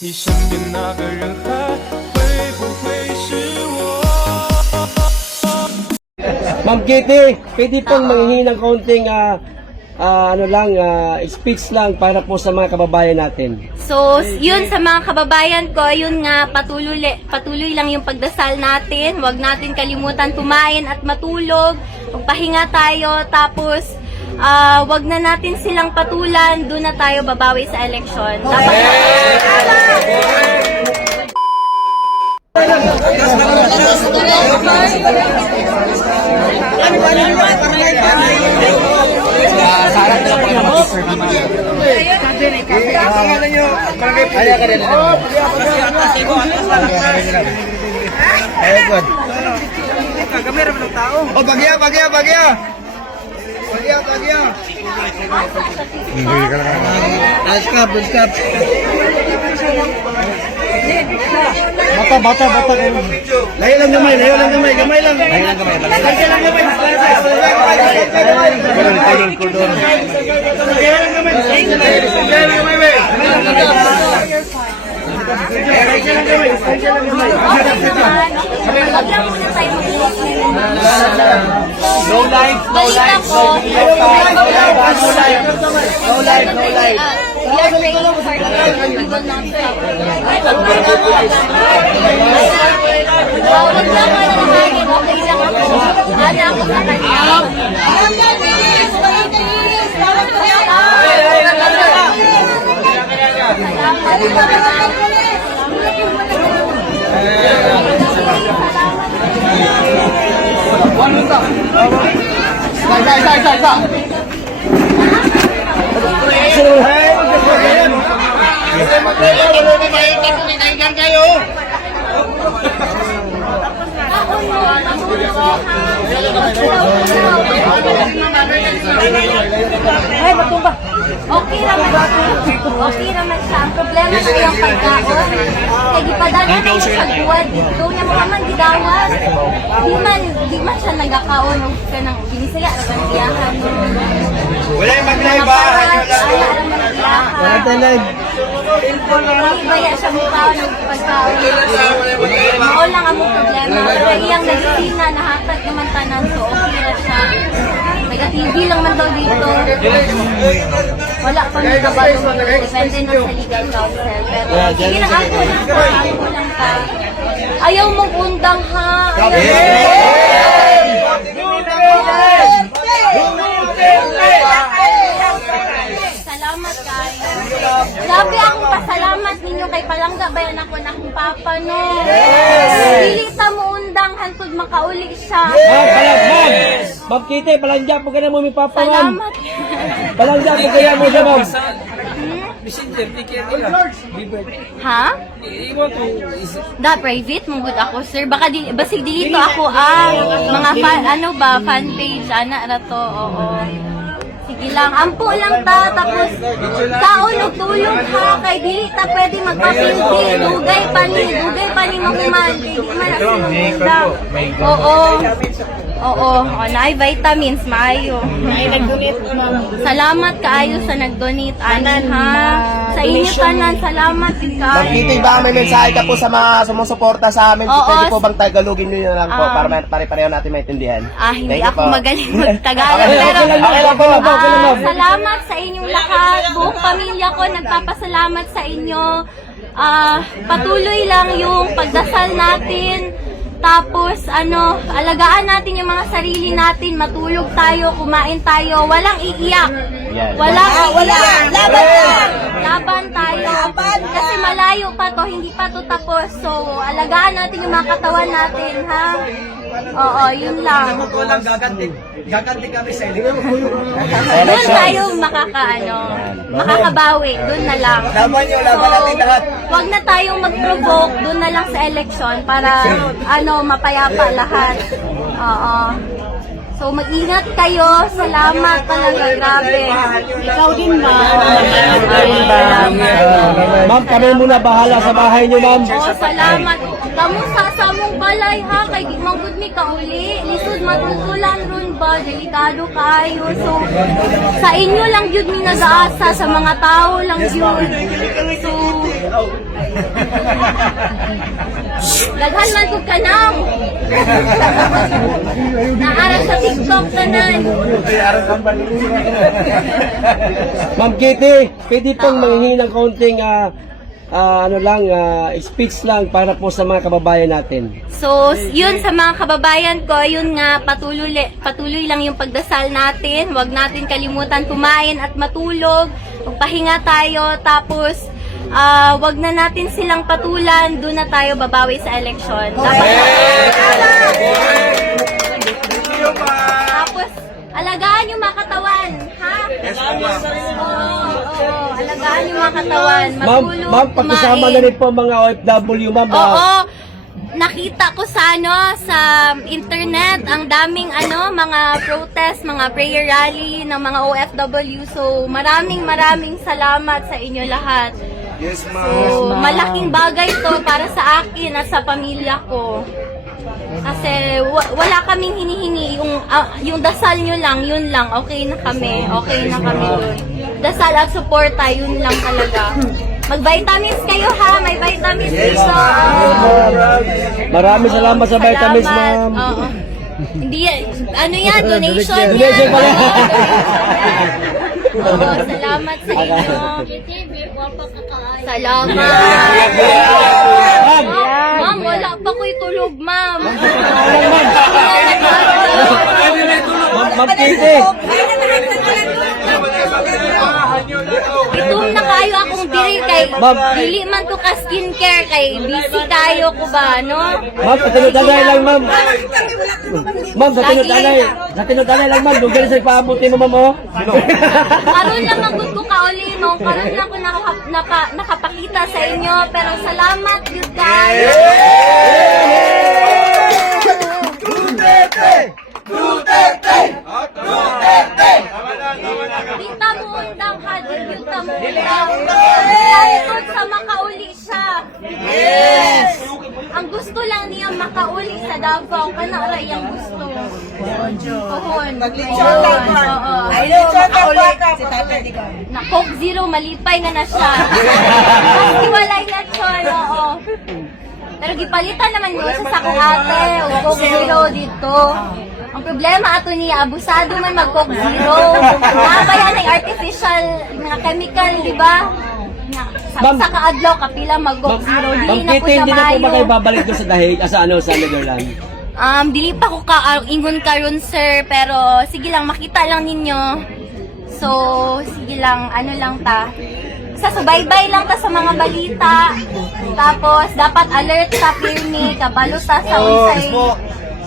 你身边那个人还会不会是我？ Ma'am Kitty, pwede pong manghingi ng kaunting speech lang para po sa mga kababayan natin. So, yun sa mga kababayan ko, yun nga, patuloy lang yung pagdasal natin. Huwag natin kalimutan kumain at matulog. Magpahinga tayo, tapos wag na natin silang patulan. Doon na tayo babawi sa eleksyon. Oh, bagya. Askap. Bata. Layo lang gamay. Gamay lang. No life. We are praying for the Lord. We will not stop. Huwag lang manahangin. Okay lang ako. Ana ako sa kanya. Okay naman siya. Ang problema sa iyong pagkaon. Kaya gipadala na sa buwan dito. Nga mga man gidawas. Di man siya nagkakaon. Ka ng ginisaya. Nagkaniyahan. Wala yung mag-live ba? Wala tayo live. Baya siya mukha ng pagkaon. Mao lang ang problema. Pero iyang nagisina, nahatat naman tanan. So okay na siya. Taga-TV lang man daw dito. Wala pa nang kabalo. Depende na sa legal counsel. Pero sige lang ako lang ka. Ayaw mong undang ha. Salamat kayo. Grabe akong pasalamat ninyo kay Palangga bayan ako na akong papa no. Dili ta mo undang hantod makauli siya. Ma'am Kitty, palangja po ka na mo may papa, ma'am. Salamat. Palangja po kaya mo siya, ma'am. Ha? Da private mong good ako sir. Baka basig dito ako mga fan page ana ra to. Oo. Sige lang, ampo lang ta, tapos kaon og tulog ha, kay dili ta pwede magpapildi, dugay pa ni makuman, kay di man ako maganda. Oo, naay vitamins, maayo. Salamat kaayo sa nag-donate, anan ha. Sa inyo tanan, salamat din Ma'am Kitty, kaayo. baka may mensahe ka po sa mga sumusuporta sa amin. Oo. Pwede po bang tagalogin nyo na lang po para pare-pareho natin maintindihan? Hindi Thank you ako po. magaling mag-Tagalog, Okay pero lang po. salamat sa inyong lahat. Buong pamilya ko nagpapasalamat sa inyo. Patuloy lang yung pagdasal natin. Tapos, alagaan natin yung mga sarili natin. Matulog tayo, kumain tayo. Walang iiyak. Yan. Walang iiyak. Laban tayo. Kasi malayo pa to, hindi pa to tapos. So, alagaan natin yung mga katawan natin, ha? Oo, yun lang. Gaganti kami sa Doon tayo makakabawi. Doon na lang. Laban natin lahat. Huwag na tayong mag-provoke. Doon na lang sa election para mapayapa lahat. Oo. So, mag-ingat kayo. Salamat talaga. Grabe. Ikaw din ba? Ma'am, kami muna bahala sa bahay niyo, ma'am. Salamat. Kamu sa mong balay ha, kay di man gud mi kauli. Lisod matutulan ron ba, delikado kayo. So sa inyo lang jud mi nag-aasa, sa mga tao lang jud. So Daghan man ko kanang. Naaral sa TikTok tanan. Ma'am Kitty, pwede pong manghingi ng kaunting speech lang para po sa mga kababayan natin. So, yun sa mga kababayan ko, yun nga, patuloy lang yung pagdasal natin. Huwag natin kalimutan kumain at matulog. Magpahinga tayo, tapos wag na natin silang patulan, doon na tayo babawi sa eleksyon. Tapos, alagaan yung mga katawan, ha? Oo, alagaan yung mga katawan. Matulog, Ma'am, pakisama na rin po mga OFW, ma'am. Oo, nakita ko sa internet ang daming mga protest, mga prayer rally ng mga OFW. So, maraming salamat sa inyo lahat. Yes, So, malaking bagay to para sa akin at sa pamilya ko. Kasi wala kaming hinihingi, yung dasal nyo lang, yun lang, okay na kami dun. Dasal at suporta, yun lang talaga. Mag-vitamins kayo ha, may vitamins dito. Maraming salamat sa vitamins, ma'am. Oo. Hindi yan, donation yan. Donation pala. Oo, salamat sa inyo. Salamat. Ma'am, wala pa ko'y tulog, ma'am. Ma'am Kitty. Itum na kayo akong diri kay Ma'am. dili man ko ka skincare kay busy kayo ko ba, no? Ma'am, sa tinutagay lang, ma'am. Ma'am, sa tinutagay lang, ma'am. Doon sa ipaabuti mo, ma'am, oh. Karon lang magud ko kauli, no? Karon lang ko nakapakita sa inyo, pero salamat yun guys. Dita mo undang ha, dita mo undang. Kahit sa makauli siya. Yes! Ang gusto lang niya makauli sa Davao, kanara yung gusto. Ohon. Maglitsyon lang ko. Ay, litsyon makauli si Tatay Digong. Na Coke Zero, malipay na siya. Kasi walay na siya, oo. Pero gipalitan naman mo sa sakong ate, o Coke Zero dito. Ang problema ato niya, abusado man mag Coke Zero. Nabayan ng artificial mga chemical, di ba? Sa kaadlaw, kapila mag Coke Zero. Ma'am Dili na po Kitty, sa hindi na po ba maayo. kayo babalik doon sa dahig, sa Netherlands? Dili pa ko ingon karon sir, pero sige lang, makita lang ninyo. So, sige lang, ano lang ta. Subaybay lang ta sa mga balita. Tapos, dapat alert ta, pirmi, kabalo ta sa unsay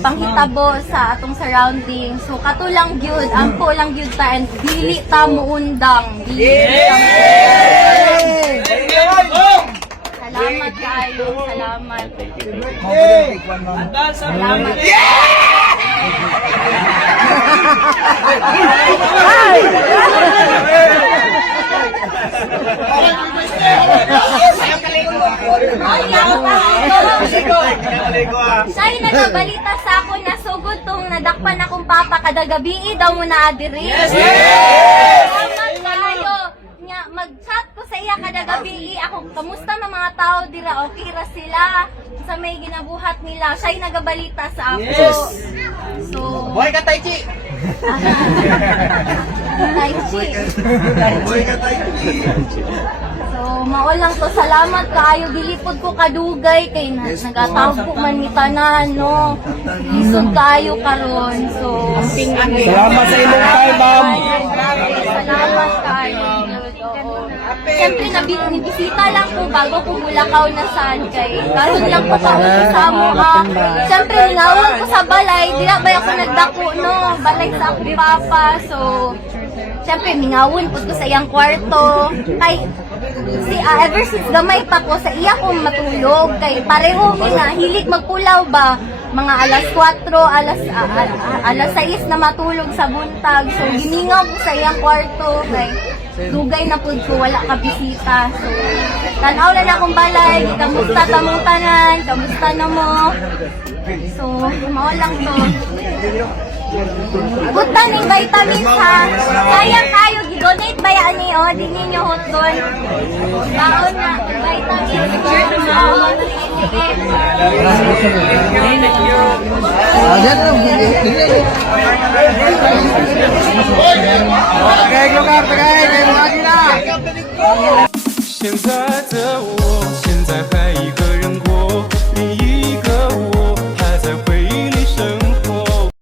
panghitabo sa atong surroundings. So, kato lang gyud, ampo lang gyud ta, and dili ta muundang. Dili ta muundang. Salamat kayo, salamat. Salamat. Sa'yo na nabalita sa ako na sugod tong nadakpan akong papa kada gabi daw mo na adiri. Salamat kayo. Nga, mag-chat ko sa iya kada gabi. Ako, kamusta na mga tao dira? Okay ra sila sa may ginabuhat nila. Siya'y nagabalita sa ako. So, Buhay ka, Tai Chi! Tai Chi. So, mao lang to. Salamat kaayo. Dilipod ko kadugay kay nagatampo man ni tanan, no. Lisod kaayo karon. So, Salamat sa inyong time, ma'am. salamat kaayo. Siyempre, nabisita lang ko bago ko Bulacau na saan kay. Karon lang ko pauwi sa amo ha. Siyempre, ngawon ko sa balay. Di na ba ako nagdako, no? Balay sa akong papa. So, siyempre, mingawon ko sa iyang kwarto. Kay, ever since gamay pa ko, sa iya kong matulog. Kay, pareho nga, hilig magpulaw ba? Mga alas 4, alas 6 na matulog sa buntag. So, giningaw ko sa iyang kwarto. Kay, dugay na po ko, wala ka bisita. So, tanaw lang akong balay, kamusta tamong tanan, kamusta na mo. So, mao lang to. Butang ng vitamins ha. Sayang kayo, Donate ba yan ni o? Di ninyo hot doon. Baon na. Vitamin. Baon.现在的我。